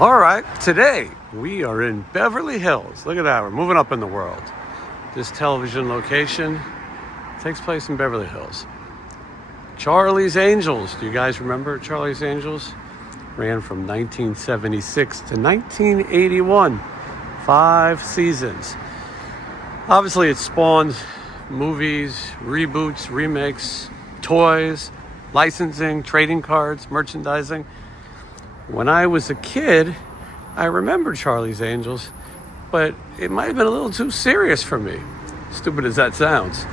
All right, today we are in Beverly Hills. Look at that, we're moving up in the world. This television location takes place in Beverly Hills. Charlie's Angels, do you guys remember Charlie's Angels? Ran from 1976 to 1981, 5 seasons. Obviously it spawned movies, reboots, remakes, toys, licensing, trading cards, merchandising. When I was a kid, I remember Charlie's Angels, but it might have been a little too serious for me. Stupid as that sounds.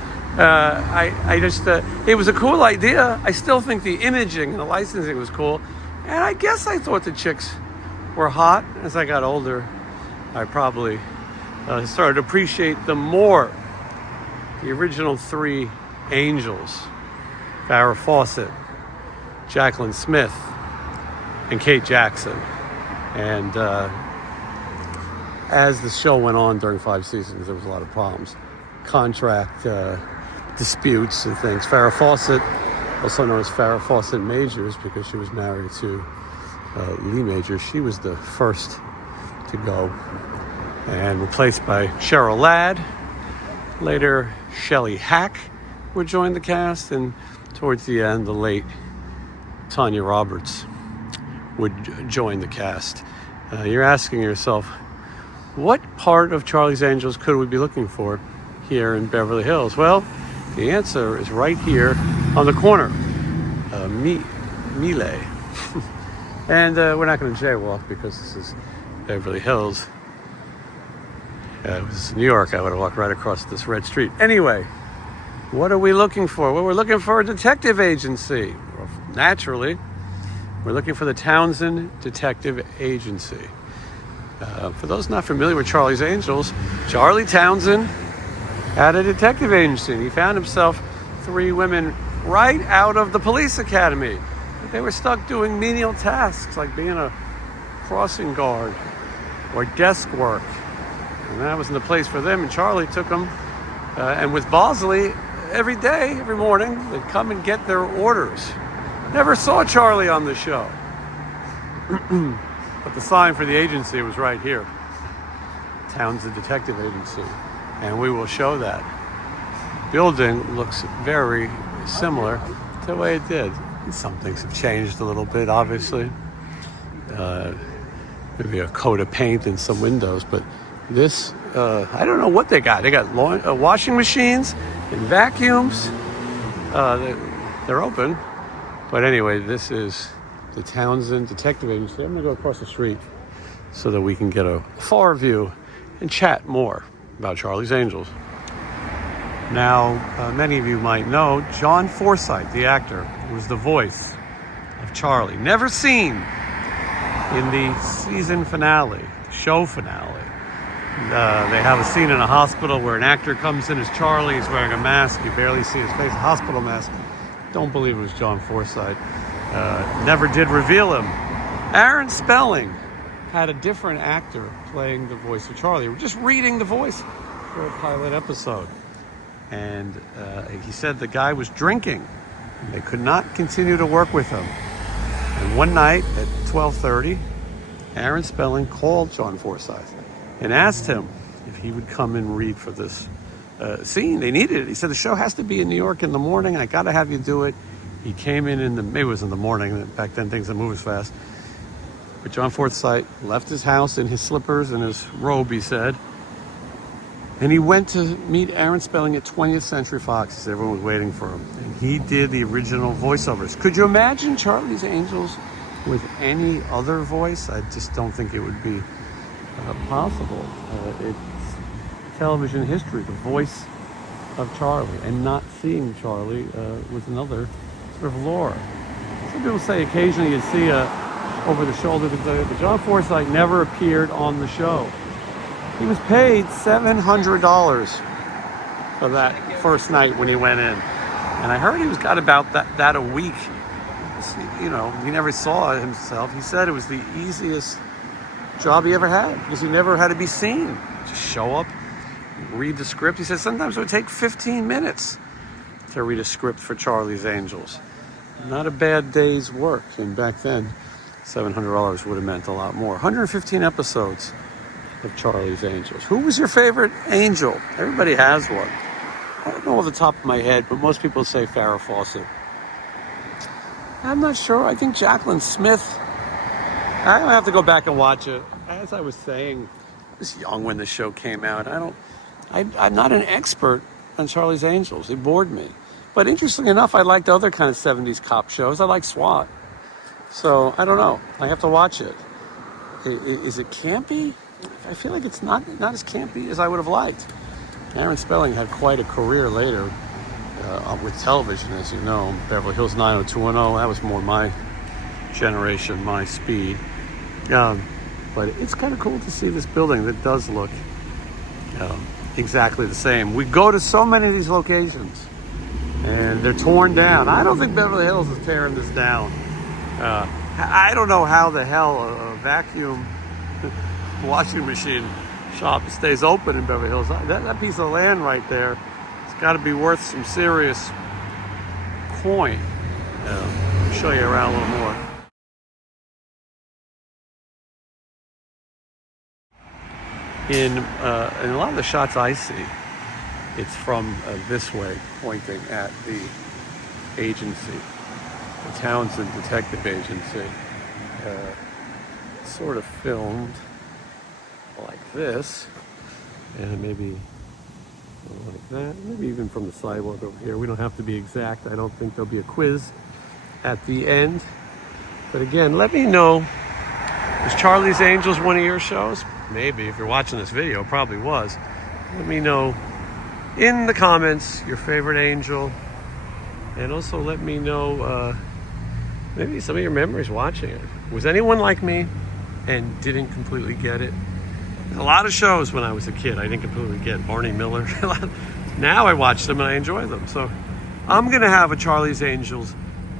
It was a cool idea. I still think the imaging and the licensing was cool. And I guess I thought the chicks were hot. As I got older, I probably started to appreciate them more. The original 3 angels, Farrah Fawcett, Jacqueline Smith, and Kate Jackson. And as the show went on during 5 seasons, there was a lot of problems. Contract disputes and things. Farrah Fawcett, also known as Farrah Fawcett Majors, because she was married to Lee Majors. She was the first to go and replaced by Cheryl Ladd. Later, Shelley Hack would join the cast, and towards the end, the late Tanya Roberts would join the cast. You're asking yourself, what part of Charlie's Angels could we be looking for here in Beverly Hills? Well, the answer is right here on the corner, Melee. And we're not going to jaywalk because this is Beverly Hills. If it was New York, I would have walked right across this red street. Anyway, what are we looking for? Well, we're looking for a detective agency. Well, naturally, we're looking for the Townsend Detective Agency. For those not familiar with Charlie's Angels, Charlie Townsend had a detective agency. He found himself 3 women right out of the police academy. They were stuck doing menial tasks like being a crossing guard or desk work. And that wasn't the place for them. And Charlie took them, and with Bosley, every day, every morning, they'd come and get their orders. Never saw Charlie on the show. But the sign for the agency was right here. Townsend Detective Agency. And we will show that. Building looks very similar to the way it did. Some things have changed a little bit, obviously. Maybe a coat of paint and some windows, but this, I don't know what they got. They got washing machines and vacuums. They're open. But anyway, this is the Townsend Detective Agency. I'm going to go across the street so that we can get a far view and chat more about Charlie's Angels. Now, many of you might know John Forsythe, the actor, was the voice of Charlie. Never seen in the season finale, show finale. They have a scene in a hospital where an actor comes in as Charlie. He's wearing a mask. You barely see his face, a hospital mask. Don't believe it was John Forsythe. Never did reveal him. Aaron Spelling had a different actor playing the voice of Charlie. We're just reading the voice for a pilot episode. And he said the guy was drinking. And they could not continue to work with him. And one night at 12:30, Aaron Spelling called John Forsythe and asked him if he would come and read for this scene. They needed it. He said, the show has to be in New York in the morning. I got to have you do it. He came in maybe it was in the morning. Back then, things didn't move as fast. But John Forsythe left his house in his slippers and his robe, he said. And he went to meet Aaron Spelling at 20th Century Fox. He said everyone was waiting for him. And he did the original voiceovers. Could you imagine Charlie's Angels with any other voice? I just don't think it would be possible. It's television history, the voice of Charlie, and not seeing Charlie with another sort of lore. Some people say occasionally you see over the shoulder, but John Forsythe never appeared on the show. He was paid $700 for that first night when he went in. And I heard he got about that a week. You know, he never saw it himself. He said it was the easiest job he ever had because he never had to be seen. Just show up, read the script. He said sometimes it would take 15 minutes to read a script for Charlie's Angels. Not a bad day's work. And back then, $700 would have meant a lot more. 115 episodes of Charlie's Angels. Who was your favorite angel? Everybody has one. I don't know off the top of my head, but most people say Farrah Fawcett. I'm not sure. I think Jacqueline Smith. I have to go back and watch it. As I was saying, I was young when the show came out. I'm not an expert on Charlie's Angels. It bored me. But interestingly enough, I liked other kind of 70s cop shows. I like SWAT. So I don't know. I have to watch it. Is it campy? I feel like it's not as campy as I would have liked. Aaron Spelling had quite a career later with television, as you know. Beverly Hills 90210, that was more my generation, my speed. But it's kind of cool to see this building that does look exactly the same. We go to so many of these locations, and they're torn down. I don't think Beverly Hills is tearing this down. I don't know how the hell a vacuum washing machine shop stays open in Beverly Hills. That piece of land right there, it's got to be worth some serious coin. I'll show you around a little more. In a lot of the shots I see, it's from this way, pointing at the agency, the Townsend Detective Agency. Sort of filmed like this, and maybe like that, maybe even from the sidewalk over here. We don't have to be exact. I don't think there'll be a quiz at the end. But again, let me know, was Charlie's Angels one of your shows? Maybe, if you're watching this video, it probably was. Let me know in the comments your favorite angel, and also let me know maybe some of your memories watching it. Was anyone like me and didn't completely get it? A lot of shows when I was a kid I didn't completely get. Barney Miller. Now I watch them and I enjoy them. So I'm going to have a Charlie's Angels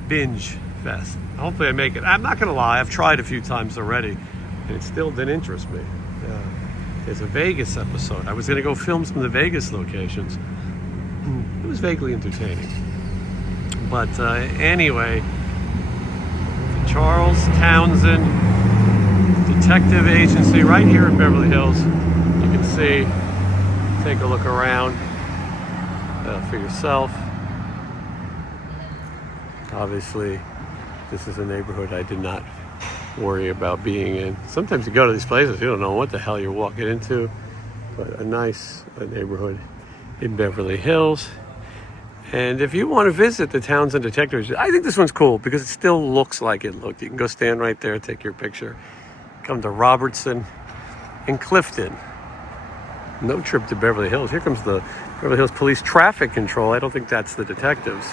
binge fest. Hopefully I make it. I'm not going to lie, I've tried a few times already and it still didn't interest me. There's a Vegas episode. I was going to go film some of the Vegas locations. It was vaguely entertaining. But anyway, the Charles Townsend Detective Agency right here in Beverly Hills. You can see, take a look around for yourself. Obviously, this is a neighborhood I did not worry about being in. Sometimes you go to these places, you don't know what the hell you're walking into, but a nice neighborhood in Beverly Hills. And if you want to visit the Townsend Detective, I think this one's cool because it still looks like it looked. You can go stand right there, take your picture. Come to Robertson and Clifton. No trip to Beverly Hills. Here comes the Beverly Hills Police Traffic Control. I don't think that's the detectives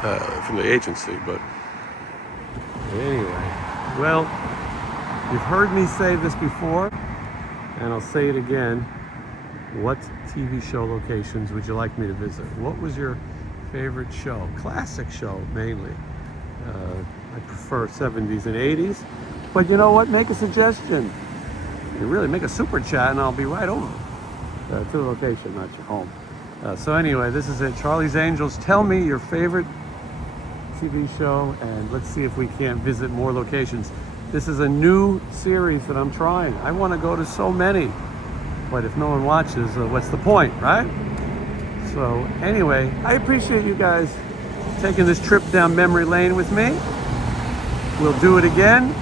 from the agency, but anyway. Well, you've heard me say this before, and I'll say it again. What TV show locations would you like me to visit? What was your favorite show? Classic show, mainly. I prefer 70s and 80s. But you know what? Make a suggestion. You really make a super chat and I'll be right over to the location, not your home. So anyway, this is it. Charlie's Angels. Tell me your favorite TV show and let's see if we can't visit more locations. This is a new series that I'm trying. I want to go to so many, but if no one watches, what's the point, right? So anyway, I appreciate you guys taking this trip down memory lane with me. We'll do it again.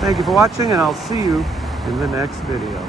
Thank you for watching, and I'll see you in the next video.